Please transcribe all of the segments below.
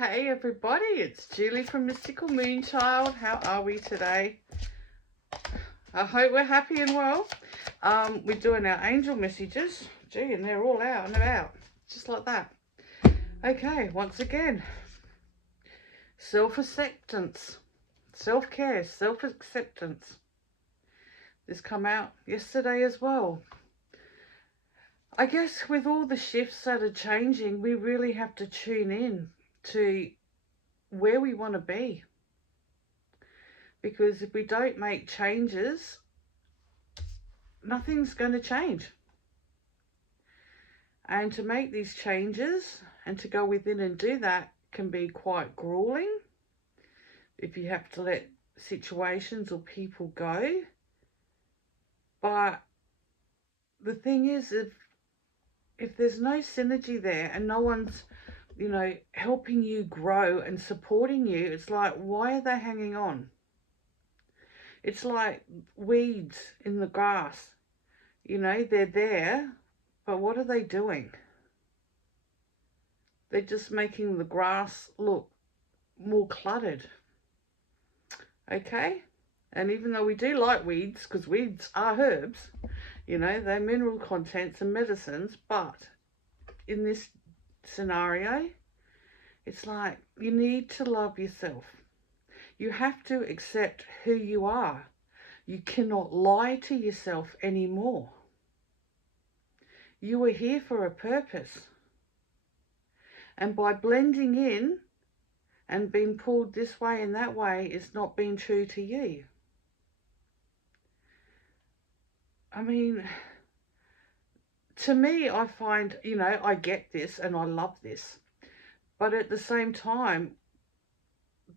Hey everybody, it's Julie from Mystical Moonchild. How are we today? I hope we're happy and well. We're doing our angel messages. Gee, and they're all out and about, just like that. Okay, once again, self-acceptance, self-care, self-acceptance. This come out yesterday as well. I guess with all the shifts that are changing, we really have to tune in to where we want to be. Because if we don't make changes, nothing's going to change. And to make these changes and to go within and do that can be quite grueling if you have to let situations or people go. But the thing is, if there's no synergy there and no one's, helping you grow and supporting you, it's like, why are they hanging on? It's like weeds in the grass. They're there, but what are they doing? They're just making the grass look more cluttered. Okay? And even though we do like weeds, because weeds are herbs, they're mineral contents and medicines, but in this scenario, it's like you need to love yourself. You have to accept who you are. You cannot lie to yourself anymore. You are here for a purpose. And by blending in and being pulled this way and that way, it's not being true to you. I mean, to me, I find, I get this and I love this. But at the same time,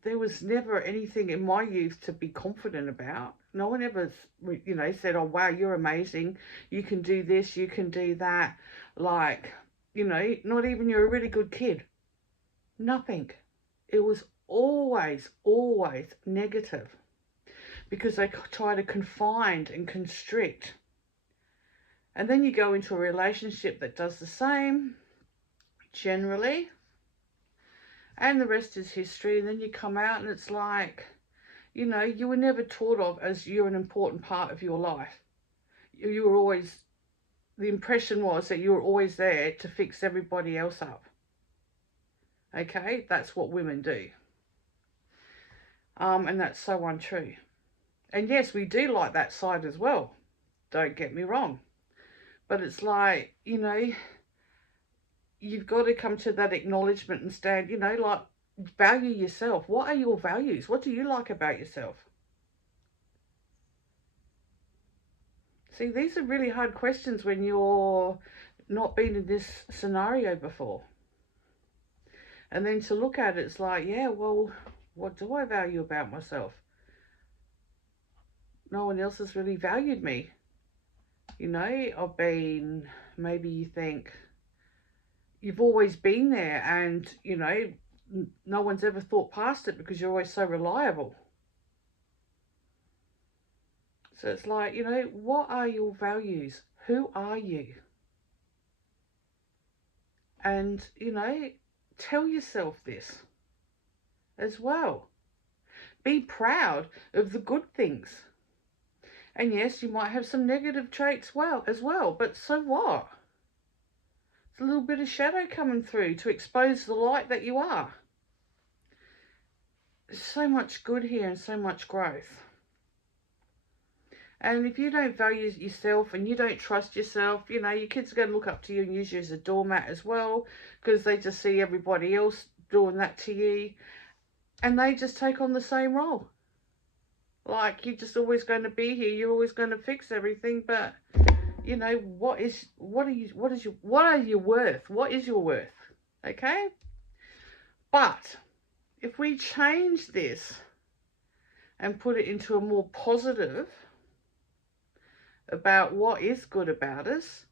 there was never anything in my youth to be confident about. No one ever, said, oh, wow, you're amazing. You can do this, you can do that. Like, not even you're a really good kid. Nothing. It was always negative because they try to confine and constrict. And then you go into a relationship that does the same, generally, and the rest is history. And then you come out and it's like, you were never thought of as you're an important part of your life. You were always, the impression was that you were always there to fix everybody else up. Okay, that's what women do. And that's so untrue. And yes, we do like that side as well. Don't get me wrong. But it's like, you've got to come to that acknowledgement and stand, like, value yourself. What are your values? What do you like about yourself? See, these are really hard questions when you're not been in this scenario before. And then to look at it, it's like, yeah, well, what do I value about myself? No one else has really valued me. I've been, maybe you think you've always been there and, no one's ever thought past it because you're always so reliable. So it's like, what are your values? Who are you? And, tell yourself this as well. Be proud of the good things. And yes, you might have some negative traits as well, but so what? It's a little bit of shadow coming through to expose the light that you are. There's so much good here and so much growth. And if you don't value yourself and you don't trust yourself, your kids are going to look up to you and use you as a doormat as well, because they just see everybody else doing that to you. And they just take on the same role. Like, you're just always going to be here. You're always going to fix everything. But, what are you worth? What is your worth? Okay? But if we change this and put it into a more positive about what is good about us,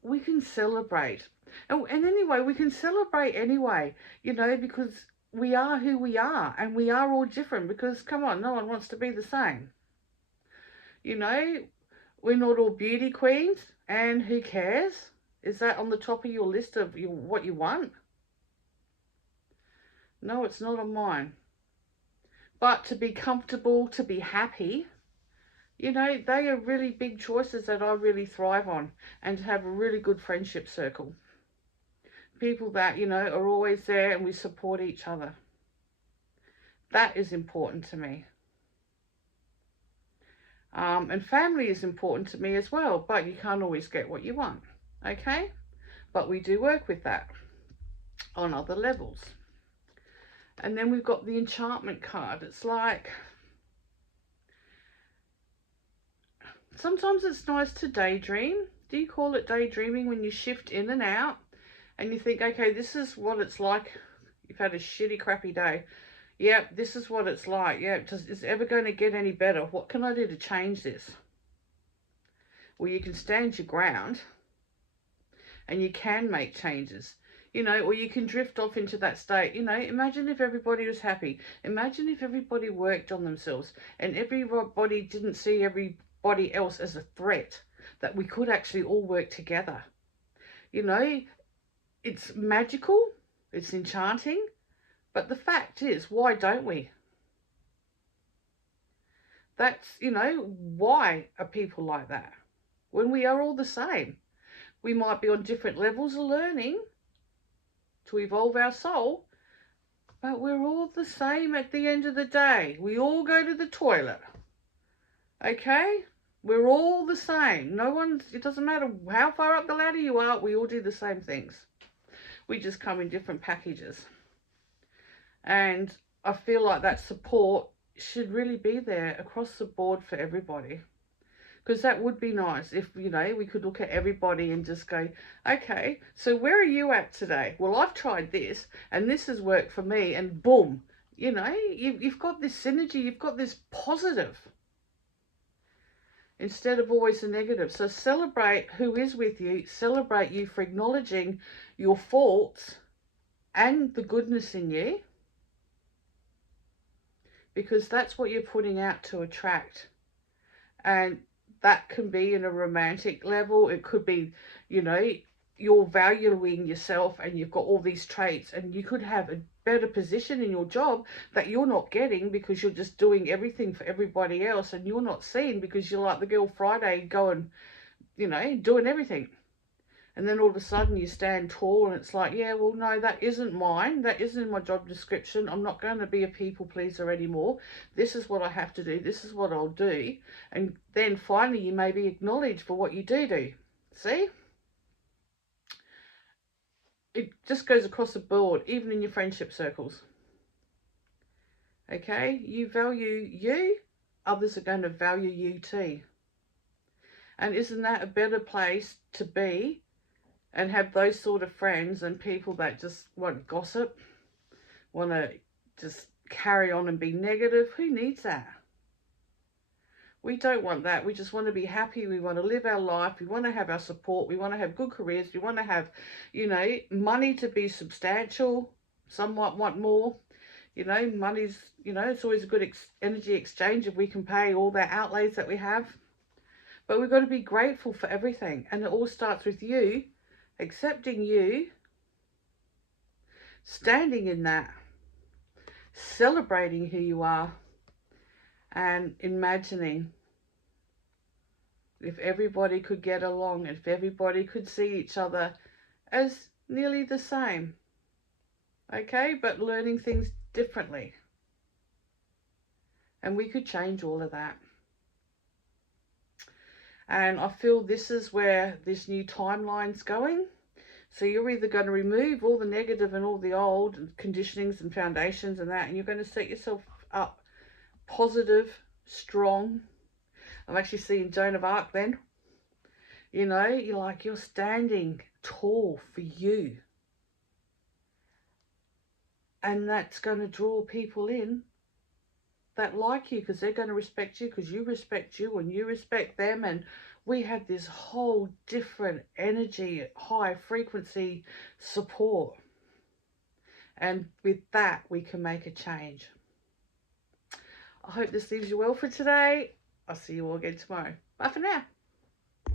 we can celebrate. And anyway, we can celebrate anyway, because we are who we are and we are all different, because come on, no one wants to be the same. We're not all beauty queens, and who cares? Is that on the top of your list of what you want? No, it's not on mine. But to be comfortable, to be happy, you know, they are really big choices that I really thrive on. And to have a really good friendship circle. People that, you know, are always there and we support each other. That is important to me. And family is important to me as well, but you can't always get what you want, okay? But we do work with that on other levels. And then we've got the enchantment card. It's like, sometimes it's nice to daydream. Do you call it daydreaming when you shift in and out and you think, okay, this is what it's like. You've had a shitty, crappy day. Yep, this is what it's like. Yep, is it ever going to get any better? What can I do to change this? Well, you can stand your ground and you can make changes, you know, or you can drift off into that state. You know, imagine if everybody was happy. Imagine if everybody worked on themselves and everybody didn't see everybody else as a threat, that we could actually all work together. You know, it's magical, it's enchanting, but the fact is, why don't we? That's, you know, why are people like that when we are all the same? We might be on different levels of learning to evolve our soul, but we're all the same at the end of the day. We all go to the toilet, okay? We're all the same. No one's, it doesn't matter how far up the ladder you are, we all do the same things. We just come in different packages. And I feel like that support should really be there across the board for everybody. Because that would be nice if, you know, we could look at everybody and just go, okay, so where are you at today? Well, I've tried this and this has worked for me, and boom, you know, you've got this synergy, you've got this positive instead of always the negative. So celebrate who is with you, celebrate you for acknowledging your faults and the goodness in you, because that's what you're putting out to attract. And that can be in a romantic level. It could be, you know, you're valuing yourself and you've got all these traits, and you could have a better position in your job that you're not getting because you're just doing everything for everybody else, and you're not seen because you're like the girl Friday going, you know, doing everything. And then all of a sudden you stand tall and it's like, yeah, well, no, that isn't mine. That isn't in my job description. I'm not going to be a people pleaser anymore. This is what I have to do. This is what I'll do. And then finally you may be acknowledged for what you do. See? It just goes across the board, even in your friendship circles. Okay? You value you, others are going to value you too. And isn't that a better place to be and have those sort of friends and people that just want gossip, want to just carry on and be negative? Who needs that? We don't want that. We just want to be happy. We want to live our life. We want to have our support. We want to have good careers. We want to have, you know, money to be substantial. Somewhat want more. You know, money's, you know, it's always a good energy exchange if we can pay all the outlays that we have. But we've got to be grateful for everything. And it all starts with you accepting you, standing in that, celebrating who you are, and imagining if everybody could get along, if everybody could see each other as nearly the same, okay, but learning things differently. And we could change all of that. And I feel this is where this new timeline's going. So you're either going to remove all the negative and all the old conditionings and foundations and that, and you're going to set yourself up positive, strong. I'm actually seeing Joan of Arc then. You know, you're standing tall for you. And that's going to draw people in that like you, because they're going to respect you because you respect you and you respect them. And we have this whole different energy, high frequency support. And with that, we can make a change. I hope this leaves you well for today. I'll see you all again tomorrow. Bye for now.